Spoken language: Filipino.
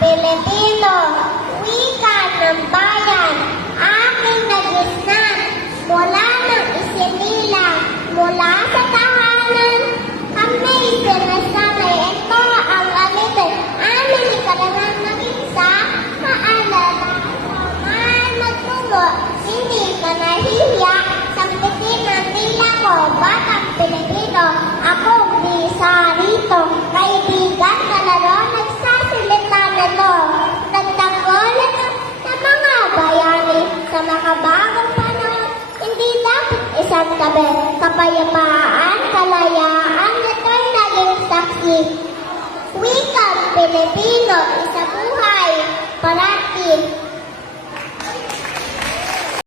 Peletino. isang tabi, kapayapaan, kalayaan, at tayo naging saksi. Wikang Pilipino, isa buhay, parang